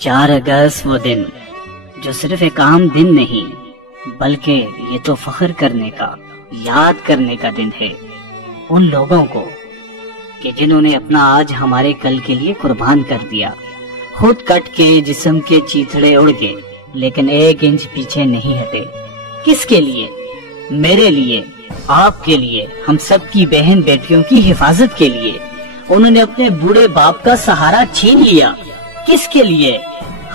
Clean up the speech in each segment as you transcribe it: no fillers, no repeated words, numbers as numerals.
4 اگست وہ دن جو صرف ایک عام دن نہیں بلکہ یہ تو فخر کرنے کا، یاد کرنے کا دن ہے ان لوگوں کو کہ جنہوں نے اپنا آج ہمارے کل کے لیے قربان کر دیا۔ خود کٹ کے جسم کے چیتڑے اڑ گئے لیکن 1 انچ پیچھے نہیں ہٹے۔ کس کے لیے؟ میرے لیے، آپ کے لیے، ہم سب کی بہن بیٹیوں کی حفاظت کے لیے۔ انہوں نے اپنے بوڑھے باپ کا سہارا چھین لیا۔ کس کے لیے؟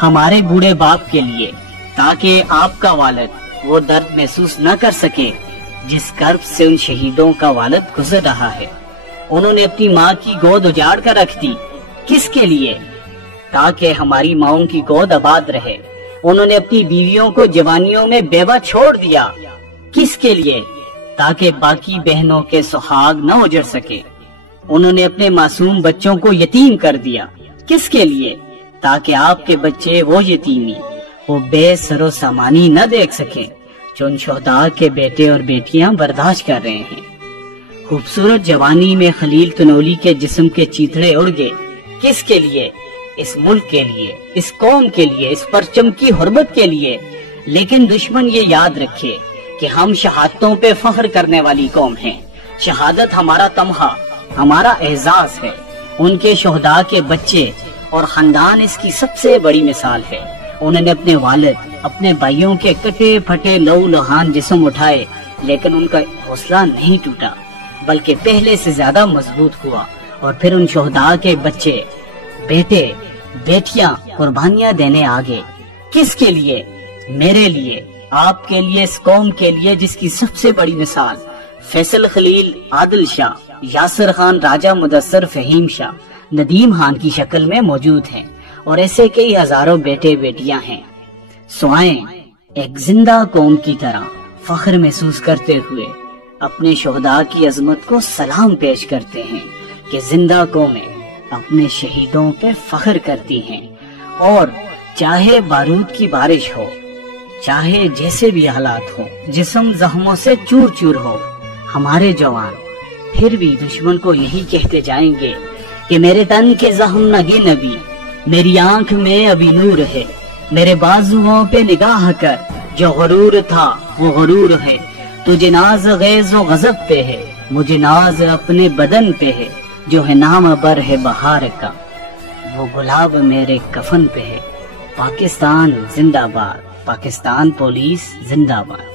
ہمارے بوڑھے باپ کے لیے، تاکہ آپ کا والد وہ درد محسوس نہ کر سکے جس کرب سے ان شہیدوں کا والد گزر رہا ہے۔ انہوں نے اپنی ماں کی گود اجاڑ کر رکھ دی۔ کس کے لیے؟ تاکہ ہماری ماؤں کی گود آباد رہے۔ انہوں نے اپنی بیویوں کو جوانیوں میں بیوہ چھوڑ دیا۔ کس کے لیے؟ تاکہ باقی بہنوں کے سہاگ نہ اجڑ سکے۔ انہوں نے اپنے معصوم بچوں کو یتیم کر دیا۔ کس کے لیے؟ تاکہ آپ کے بچے وہ یتیمی، وہ بے سر و سامانی نہ دیکھ سکیں جو ان شہداء کے بیٹے اور بیٹیاں برداشت کر رہے ہیں۔ خوبصورت جوانی میں خلیل تنولی کے جسم کے چیتڑے اڑ گئے۔ کس کے لیے؟ اس ملک کے لیے، اس قوم کے لیے، اس پرچم کی حرمت کے لیے۔ لیکن دشمن یہ یاد رکھے کہ ہم شہادتوں پہ فخر کرنے والی قوم ہیں۔ شہادت ہمارا تمغہ، ہمارا اعزاز ہے۔ ان کے شہداء کے بچے اور خاندان اس کی سب سے بڑی مثال ہے۔ انہوں نے اپنے والد، اپنے بھائیوں کے کٹے پھٹے لہو لہان جسم اٹھائے لیکن ان کا حوصلہ نہیں ٹوٹا بلکہ پہلے سے زیادہ مضبوط ہوا۔ اور پھر ان شہداء کے بچے، بیٹے، بیٹیاں قربانیاں دینے آگے۔ کس کے لیے؟ میرے لیے، آپ کے لیے، اس قوم کے لیے جس کی سب سے بڑی مثال فیصل خلیل، عادل شاہ، یاسر خان، راجہ مدثر، فہیم شاہ، ندیم خان کی شکل میں موجود ہیں اور ایسے کئی ہزاروں بیٹے بیٹیاں ہیں۔ سوائیں ایک زندہ قوم کی طرح فخر محسوس کرتے ہوئے اپنے شہداء کی عظمت کو سلام پیش کرتے ہیں کہ زندہ قومیں اپنے شہیدوں پہ فخر کرتی ہیں، اور چاہے بارود کی بارش ہو، چاہے جیسے بھی حالات ہو، جسم زخموں سے چور چور ہو، ہمارے جوان پھر بھی دشمن کو یہی کہتے جائیں گے کہ میرے تن کے زخم نہ گن ابھی، میری آنکھ میں ابھی نور ہے، میرے بازوؤں پہ نگاہ کر، جو غرور تھا وہ غرور ہے، تجھے ناز غیظ و غضب پہ ہے، مجھے ناز اپنے بدن پہ ہے، جو ہے نام بر ہے بہار کا، وہ گلاب میرے کفن پہ ہے۔ پاکستان زندہ باد، پاکستان پولیس زندہ باد۔